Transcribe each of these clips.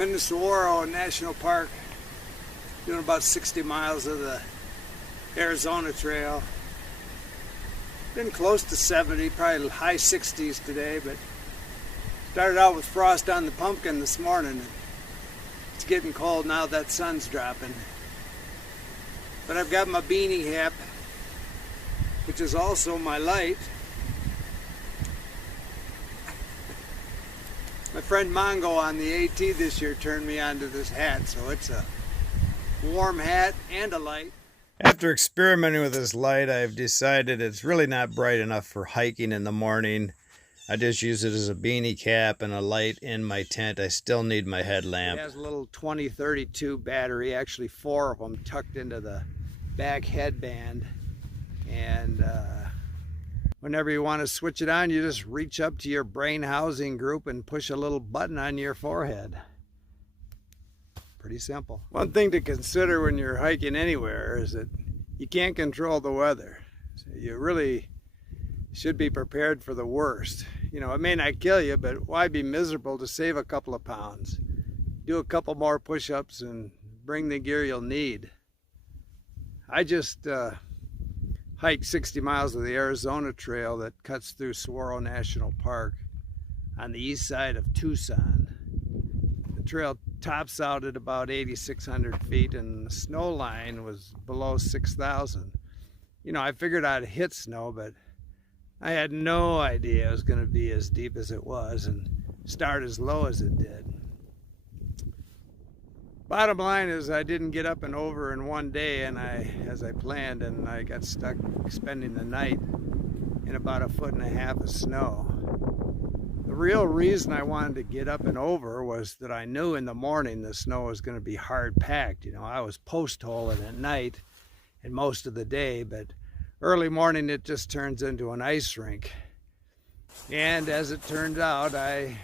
I'm in the Saguaro National Park, doing about 60 miles of the Arizona Trail. Been close to 70, probably high 60s today, but started out with frost on the pumpkin this morning. It's getting cold now that sun's dropping. But I've got my beanie hat, which is also my light. My friend Mongo on the AT this year turned me onto this hat, so it's a warm hat and a light. After experimenting with this light, I've decided it's really not bright enough for hiking in the morning. I just use it as a beanie cap and a light in my tent. I still need my headlamp. It has a little 2032 battery, actually 4 of them tucked into the back headband. And whenever you want to switch it on, you just reach up to your brain housing group and push a little button on your forehead. Pretty simple. One thing to consider when you're hiking anywhere is that you can't control the weather. So you really should be prepared for the worst. You know, it may not kill you, but why be miserable to save a couple of pounds? Do a couple more push-ups and bring the gear you'll need. I just hiked 60 miles of the Arizona Trail that cuts through Saguaro National Park on the east side of Tucson. The trail tops out at about 8,600 feet and the snow line was below 6,000. You know, I figured I'd hit snow, but I had no idea it was going to be as deep as it was and start as low as it did. Bottom line is I didn't get up and over in one day as I planned, and I got stuck spending the night in about 1.5 feet of snow. The real reason I wanted to get up and over was that I knew in the morning the snow was going to be hard packed. You know, I was post holing at night and most of the day, but early morning it just turns into an ice rink. And as it turned out, I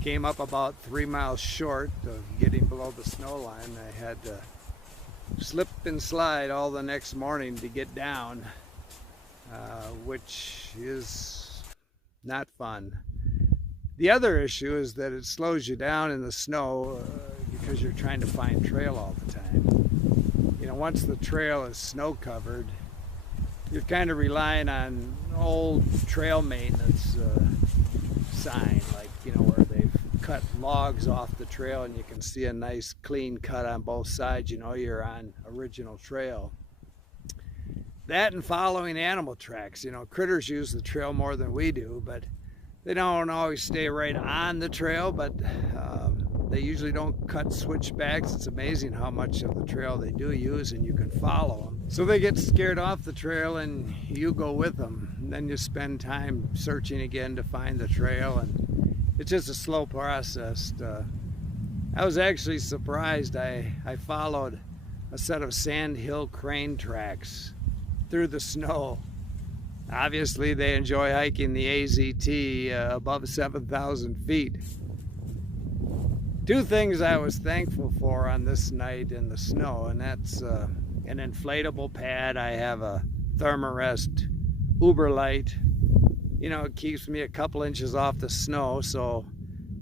came up about 3 miles short of getting below the snow line. I had to slip and slide all the next morning to get down, which is not fun. The other issue is that it slows you down in the snow because you're trying to find trail all the time. You know, once the trail is snow covered, you're kind of relying on old trail maintenance sign, like, you know, where they've cut logs off the trail and you can see a nice clean cut on both sides. You know you're on original trail. That and following animal tracks. You know, critters use the trail more than we do, but they don't always stay right on the trail, but they usually don't cut switchbacks. It's amazing how much of the trail they do use, and you can follow them. So they get scared off the trail and you go with them. And then you spend time searching again to find the trail, and it's just a slow process. I was actually surprised. I followed a set of sandhill crane tracks through the snow. Obviously they enjoy hiking the AZT above 7,000 feet. 2 things I was thankful for on this night in the snow, and that's an inflatable pad. I have a Thermarest Uberlight. You know, it keeps me a couple inches off the snow so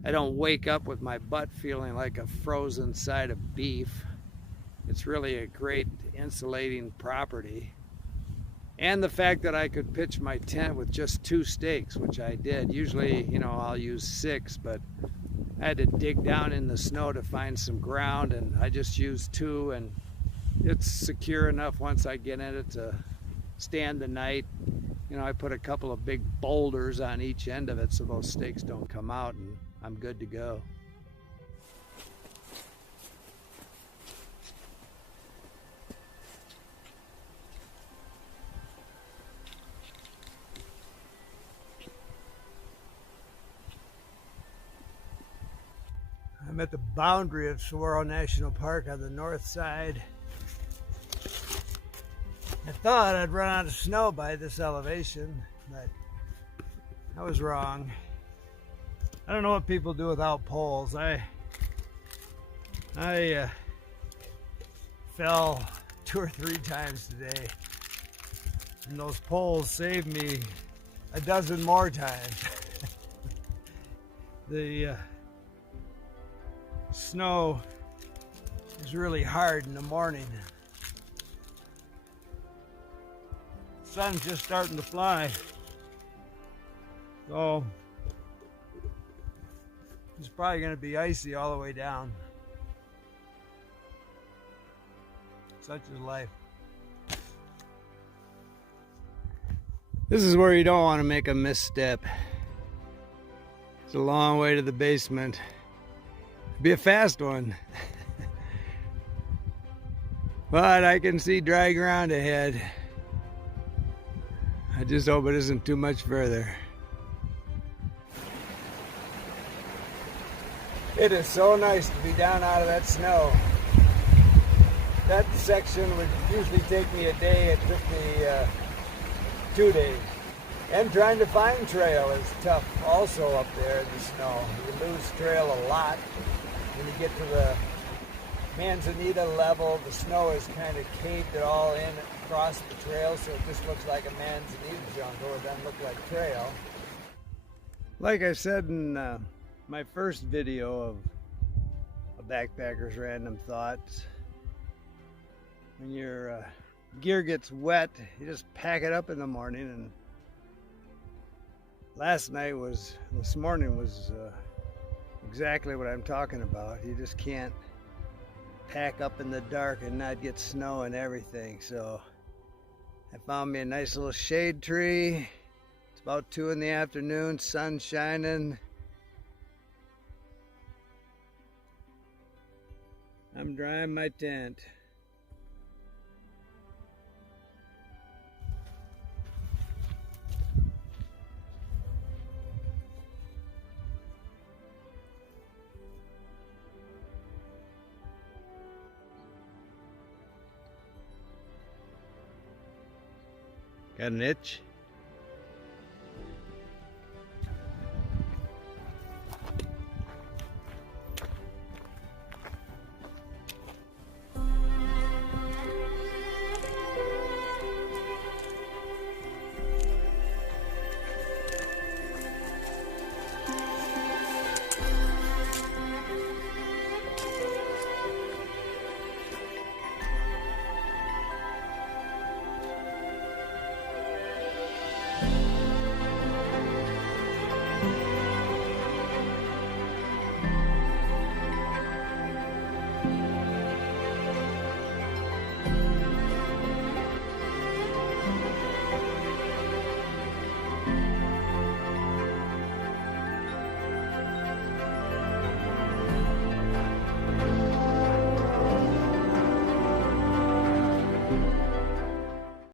I don't wake up with my butt feeling like a frozen side of beef. It's really a great insulating property. And the fact that I could pitch my tent with just 2 stakes, which I did. Usually, you know, I'll use 6, but I had to dig down in the snow to find some ground, and I just used 2, and it's secure enough once I get in it to stand the night. You know, I put a couple of big boulders on each end of it so those stakes don't come out, and I'm good to go. I'm at the boundary of Saguaro National Park on the north side. I thought I'd run out of snow by this elevation, but I was wrong. I don't know what people do without poles. I fell 2 or 3 times today, and those poles saved me a dozen more times. The Snow is really hard in the morning. Sun's just starting to fly. So it's probably going to be icy all the way down. Such is life. This is where you don't want to make a misstep. It's a long way to the basement. It'll be a fast one. But I can see dry ground ahead. I just hope it isn't too much further. It is so nice to be down out of that snow. That section would usually take me a day. It took me 2 days. And trying to find trail is tough also up there in the snow. You lose trail a lot. When you get to the Manzanita level, the snow is kind of caved it all in across the trail, so it just looks like a Manzanita jungle. It doesn't look like trail. Like I said in my first video of a Backpacker's Random Thoughts, when your gear gets wet, you just pack it up in the morning. And this morning was exactly what I'm talking about. You just can't pack up in the dark and not get snow and everything. So I found me a nice little shade tree. It's about 2 in the afternoon, sun shining. I'm drying my tent. Got an itch?